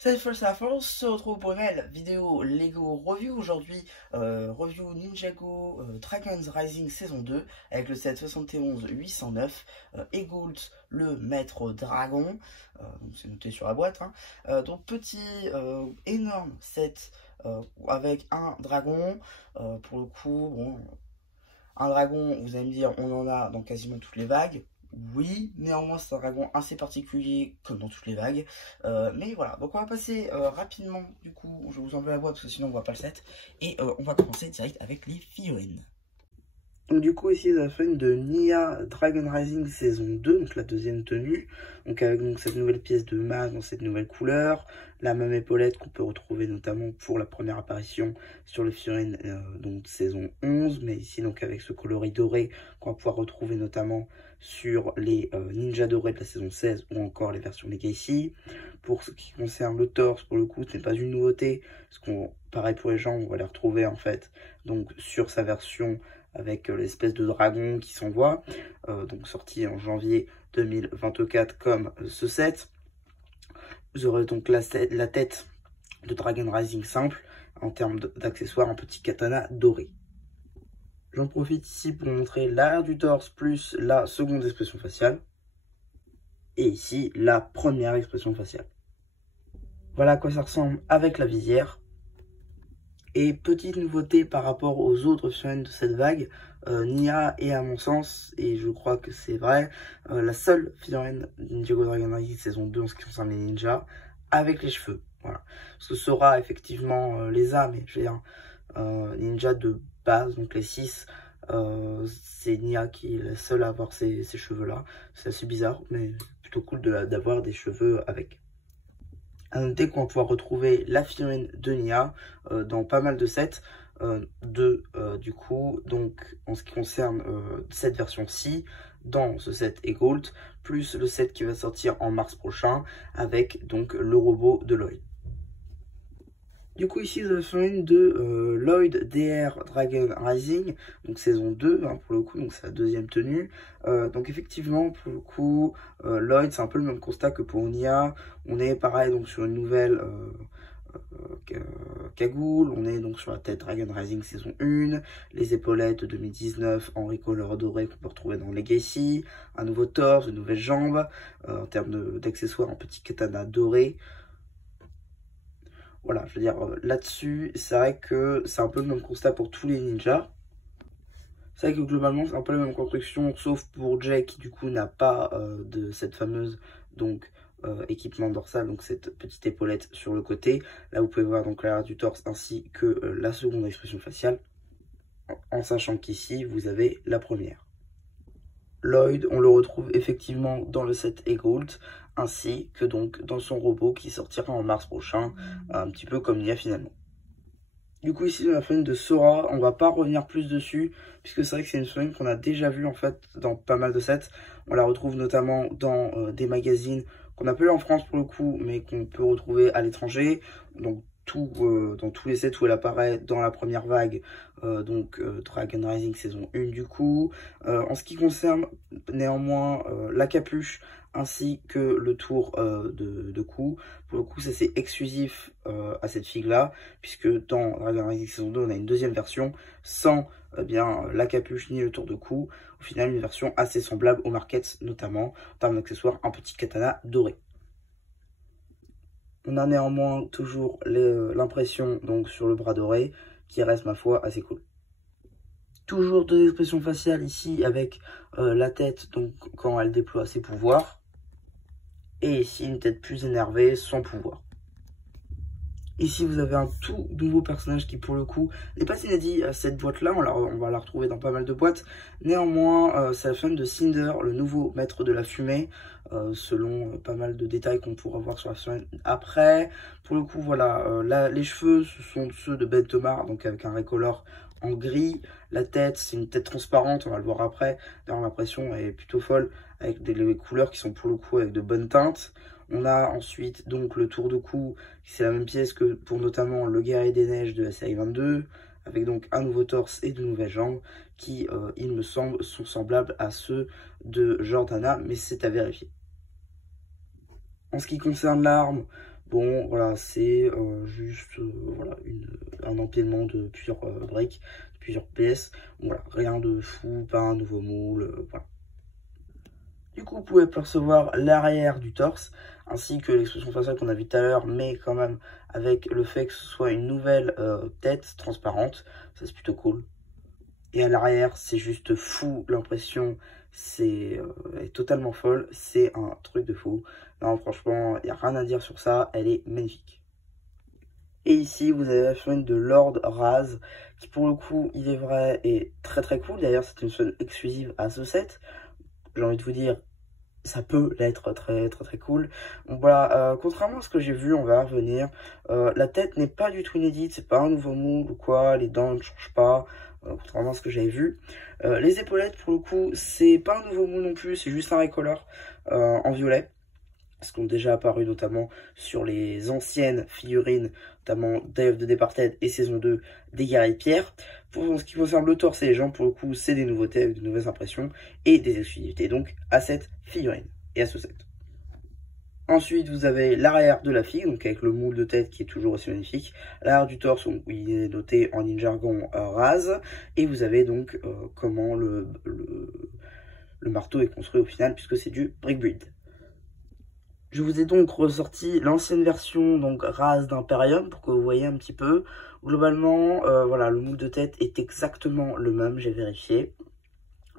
Salut First Half, on se retrouve pour une nouvelle vidéo Lego Review aujourd'hui. Review Ninjago Dragons Rising saison 2 avec le set 71-809 Egolt le maître dragon. Donc c'est noté sur la boîte. Donc petit énorme set avec un dragon. Pour le coup, bon, un dragon, vous allez me dire, on en a dans quasiment toutes les vagues. Oui, néanmoins c'est un dragon assez particulier comme dans toutes les vagues. Mais voilà, donc on va passer rapidement, du coup, je vous envoie la boîte parce que sinon on voit pas le set. Et on va commencer direct avec les figurines. Donc du coup ici la fin de Nia Dragon Rising saison 2, donc la deuxième tenue, donc avec donc cette nouvelle pièce de masse dans cette nouvelle couleur, la même épaulette qu'on peut retrouver notamment pour la première apparition sur les figurines donc saison 11, mais ici donc avec ce coloris doré qu'on va pouvoir retrouver notamment sur les ninjas dorés de la saison 16 ou encore les versions Legacy. Pour ce qui concerne le torse, pour le coup ce n'est pas une nouveauté, parce qu'on pareil pour les jambes, on va les retrouver en fait donc sur sa version avec l'espèce de dragon qui s'envoie, donc sorti en janvier 2024 comme ce set. Vous aurez donc la tête de Dragon Rising simple, en termes d'accessoires, un petit katana doré. J'en profite ici pour montrer l'arrière du torse plus la seconde expression faciale. Et ici, la première expression faciale. Voilà à quoi ça ressemble avec la visière. Et petite nouveauté par rapport aux autres figurines de cette vague, Nia est à mon sens, et je crois que c'est vrai, la seule figurine Ninjago Dragon Rising saison 2 en ce qui concerne les ninjas, avec les cheveux. Voilà. Ce sera effectivement les A, mais je veux dire, ninja de base, donc les 6, c'est Nia qui est la seule à avoir ces cheveux là. C'est assez bizarre, mais plutôt cool d'avoir des cheveux avec. À noter qu'on va pouvoir retrouver la figurine de Nia dans pas mal de sets du coup, donc en ce qui concerne cette version-ci, dans ce set Egolt, plus le set qui va sortir en mars prochain avec donc le robot de Lloyd. Du coup ici la figurine de Lloyd DR Dragon Rising, donc saison 2 pour le coup, donc c'est la deuxième tenue. Donc effectivement pour le coup Lloyd c'est un peu le même constat que pour Nia, on est pareil donc sur une nouvelle cagoule, on est donc sur la tête Dragon Rising saison 1, les épaulettes 2019 en ricoleur doré qu'on peut retrouver dans Legacy, un nouveau torse, de nouvelles jambes, en termes d'accessoires un petit katana doré. Voilà, je veux dire, là-dessus, c'est vrai que c'est un peu le même constat pour tous les ninjas. C'est vrai que globalement, c'est un peu la même construction, sauf pour Jay qui du coup n'a pas de cette fameuse donc équipement dorsal, donc cette petite épaulette sur le côté. Là, vous pouvez voir donc l'arrière du torse ainsi que la seconde expression faciale, en sachant qu'ici, vous avez la première. Lloyd, on le retrouve effectivement dans le set Egolt, ainsi que donc dans son robot qui sortira en mars prochain, un petit peu comme Nia finalement. Du coup ici dans la figurine de Sora, on va pas revenir plus dessus, puisque c'est vrai que c'est une figurine qu'on a déjà vue en fait dans pas mal de sets. On la retrouve notamment dans des magazines qu'on a peu eu en France pour le coup, mais qu'on peut retrouver à l'étranger. Donc dans tous les sets où elle apparaît dans la première vague, Dragon Rising saison 1 du coup. En ce qui concerne néanmoins la capuche ainsi que le tour de cou, pour le coup ça c'est exclusif à cette figue là, puisque dans Dragon Rising saison 2 on a une deuxième version sans la capuche ni le tour de cou. Au final une version assez semblable aux Marquettes, notamment en termes d'accessoires, un petit katana doré. On a néanmoins toujours l'impression donc sur le bras doré qui reste ma foi assez cool. Toujours deux expressions faciales ici avec la tête donc quand elle déploie ses pouvoirs. Et ici une tête plus énervée, sans pouvoir. Ici vous avez un tout nouveau personnage qui pour le coup n'est pas inédit à cette boîte là, on va la retrouver dans pas mal de boîtes. Néanmoins c'est la femme de Cinder, le nouveau maître de la fumée, selon pas mal de détails qu'on pourra voir sur la figurine après. Pour le coup voilà, les cheveux ce sont ceux de Ben Tomar, donc avec un recolor en gris. La tête c'est une tête transparente, on va le voir après, d'ailleurs l'impression est plutôt folle avec des couleurs qui sont pour le coup avec de bonnes teintes. On a ensuite donc le tour de cou, c'est la même pièce que pour notamment le Guerrier des Neiges de la série 22, avec donc un nouveau torse et de nouvelles jambes qui, il me semble, sont semblables à ceux de Jordana, mais c'est à vérifier. En ce qui concerne l'arme, Bon, voilà, c'est juste voilà, un empilement de plusieurs briques, de plusieurs pièces. Bon, voilà, rien de fou, pas un nouveau moule, voilà. Du coup, vous pouvez percevoir l'arrière du torse, ainsi que l'expression faciale qu'on a vu tout à l'heure, mais quand même avec le fait que ce soit une nouvelle tête transparente. Ça, c'est plutôt cool. Et à l'arrière, c'est juste fou, l'impression est totalement folle, c'est un truc de fou. Non, franchement, il n'y a rien à dire sur ça, elle est magnifique. Et ici, vous avez la figurine de Lord Raz, qui pour le coup, il est vrai, est très très cool. D'ailleurs, c'est une figurine exclusive à ce set. J'ai envie de vous dire, ça peut l'être très très très cool. Donc voilà, contrairement à ce que j'ai vu, on va revenir. La tête n'est pas du tout inédite, c'est pas un nouveau moule ou quoi, les dents ne changent pas, contrairement à ce que j'avais vu. Les épaulettes, pour le coup, c'est pas un nouveau moule non plus, c'est juste un recolor en violet. Ce qui ont déjà apparu notamment sur les anciennes figurines, notamment Day of the Departed et saison 2 des Guerriers Pierre. Pour ce qui concerne le torse et les jambes, pour le coup, c'est des nouveautés avec de nouvelles impressions et des exclusivités donc à cette figurine et à ce set. Ensuite, vous avez l'arrière de la fille, donc avec le moule de tête qui est toujours aussi magnifique. L'arrière du torse, où il est noté en jargon Raz. Et vous avez donc comment le marteau est construit au final, puisque c'est du brick build. Je vous ai donc ressorti l'ancienne version, donc Raz d'Imperium, pour que vous voyez un petit peu. Globalement, voilà, le moule de tête est exactement le même, j'ai vérifié.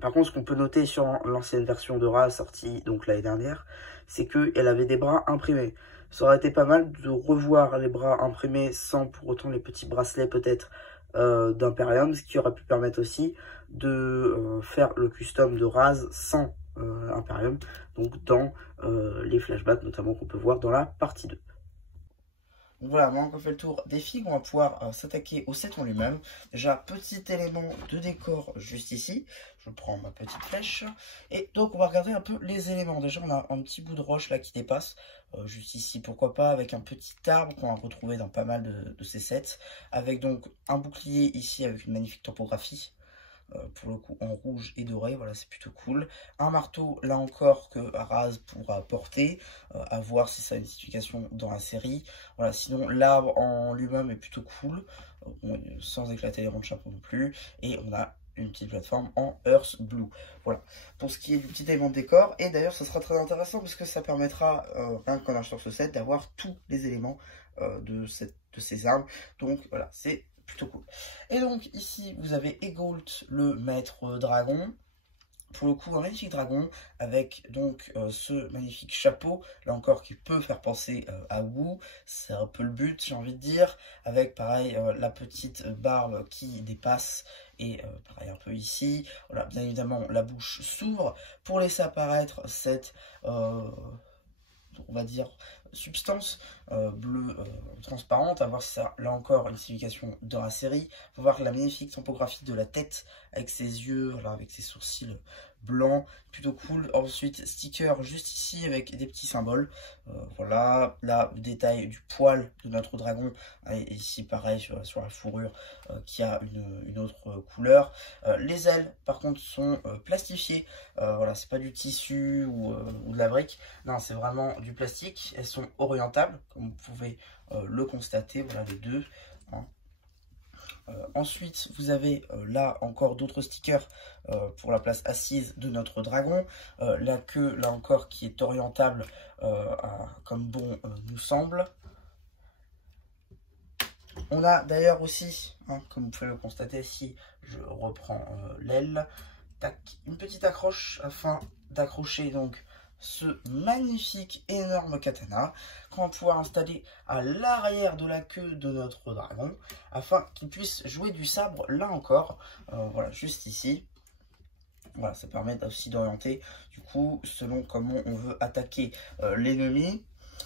Par contre, ce qu'on peut noter sur l'ancienne version de Raz sortie donc l'année dernière, c'est qu'elle avait des bras imprimés. Ça aurait été pas mal de revoir les bras imprimés sans pour autant les petits bracelets peut-être d'Imperium, ce qui aurait pu permettre aussi de faire le custom de Raz sans Imperium, donc dans les flashbacks notamment qu'on peut voir dans la partie 2. Donc voilà, maintenant qu'on fait le tour des figues, on va pouvoir s'attaquer au set en lui-même. Déjà, petit élément de décor juste ici. Je prends ma petite flèche. Et donc, on va regarder un peu les éléments. Déjà, on a un petit bout de roche là qui dépasse. Juste ici, pourquoi pas, avec un petit arbre qu'on va retrouver dans pas mal de ces sets. Avec donc un bouclier ici avec une magnifique topographie. Pour le coup en rouge et doré, voilà, c'est plutôt cool. Un marteau, là encore, que Raz pourra porter, à voir si ça a une signification dans la série. Voilà, sinon l'arbre en lui-même est plutôt cool, sans éclater les rangs de chapeau non plus. Et on a une petite plateforme en Earth Blue. Voilà, pour ce qui est du petit élément de décor. Et d'ailleurs, ce sera très intéressant parce que ça permettra, rien qu'en achetant ce set, d'avoir tous les éléments de ces armes. Donc voilà, c'est plutôt cool. Et donc ici vous avez Egault, le maître dragon. Pour le coup un magnifique dragon avec donc ce magnifique chapeau, là encore qui peut faire penser à Wu, c'est un peu le but j'ai envie de dire, avec pareil la petite barbe qui dépasse et pareil un peu ici, voilà, bien évidemment la bouche s'ouvre pour laisser apparaître cette on va dire substance bleue transparente, à voir si ça là encore une signification dans la série. On va voir la magnifique topographie de la tête avec ses yeux, voilà, avec ses sourcils blancs, plutôt cool. Ensuite sticker juste ici avec des petits symboles, voilà, là le détail du poil de notre dragon, et ici pareil sur la fourrure qui a une autre couleur. Les ailes par contre sont plastifiées, voilà, c'est pas du tissu ou de la brique, non c'est vraiment du plastique. Elles sont orientables comme vous pouvez le constater, voilà les deux, hein. Ensuite vous avez là encore d'autres stickers pour la place assise de notre dragon, la queue là encore qui est orientable comme bon nous semble. On a d'ailleurs aussi, hein, comme vous pouvez le constater si je reprends l'aile, une petite accroche afin d'accrocher donc ce magnifique énorme katana qu'on va pouvoir installer à l'arrière de la queue de notre dragon afin qu'il puisse jouer du sabre là encore, voilà, juste ici. Voilà, ça permet aussi d'orienter du coup selon comment on veut attaquer l'ennemi.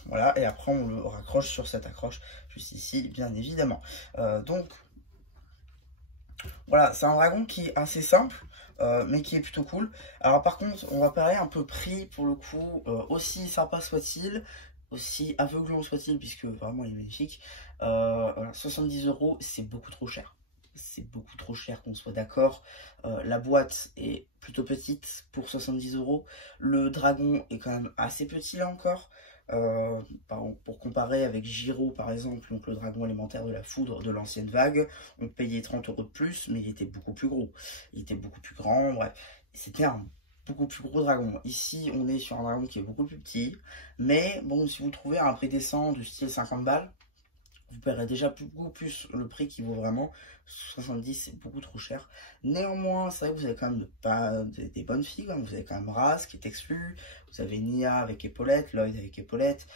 Voilà, et après on le raccroche sur cette accroche juste ici, bien évidemment. Donc voilà, c'est un dragon qui est assez simple, mais qui est plutôt cool. Alors par contre, on va parler un peu prix pour le coup, aussi sympa soit-il, aussi aveuglant soit-il, puisque vraiment il est magnifique. Voilà, 70 €, c'est beaucoup trop cher. C'est beaucoup trop cher qu'on soit d'accord. La boîte est plutôt petite pour 70 €. Le dragon est quand même assez petit là encore. Pour comparer avec Giro par exemple, donc le dragon élémentaire de la foudre de l'ancienne vague, on payait 30 € de plus, mais il était beaucoup plus gros. Il était beaucoup plus grand, bref. C'était un beaucoup plus gros dragon. Ici, on est sur un dragon qui est beaucoup plus petit, mais bon, si vous trouvez un prix décent du style 50 balles, vous paierez déjà beaucoup plus le prix qui vaut vraiment. 70 c'est beaucoup trop cher. Néanmoins, c'est vrai que vous avez quand même des bonnes filles. Vous avez quand même Raz qui est exclu. Vous avez Nia avec épaulette, Lloyd avec épaulette.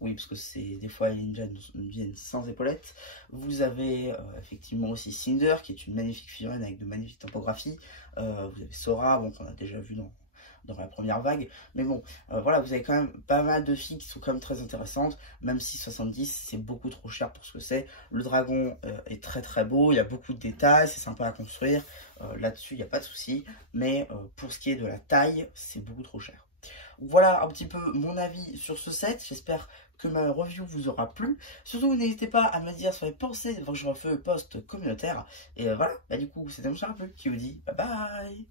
Oui, parce que c'est des fois les ninjas viennent sans épaulette. Vous avez effectivement aussi Cinder qui est une magnifique figurine avec de magnifiques topographies. Vous avez Sora, bon, qu'on a déjà vu dans la première vague, mais bon, voilà, vous avez quand même pas mal de filles qui sont quand même très intéressantes, même si 70 c'est beaucoup trop cher pour ce que c'est. Le dragon est très très beau, il y a beaucoup de détails, c'est sympa à construire, là-dessus il n'y a pas de souci, mais pour ce qui est de la taille, c'est beaucoup trop cher. Voilà un petit peu mon avis sur ce set, j'espère que ma review vous aura plu. Surtout n'hésitez pas à me dire sur les pensées avant que je refais le post communautaire, et voilà, bah du coup c'était mon cher un peu qui vous dit bye bye.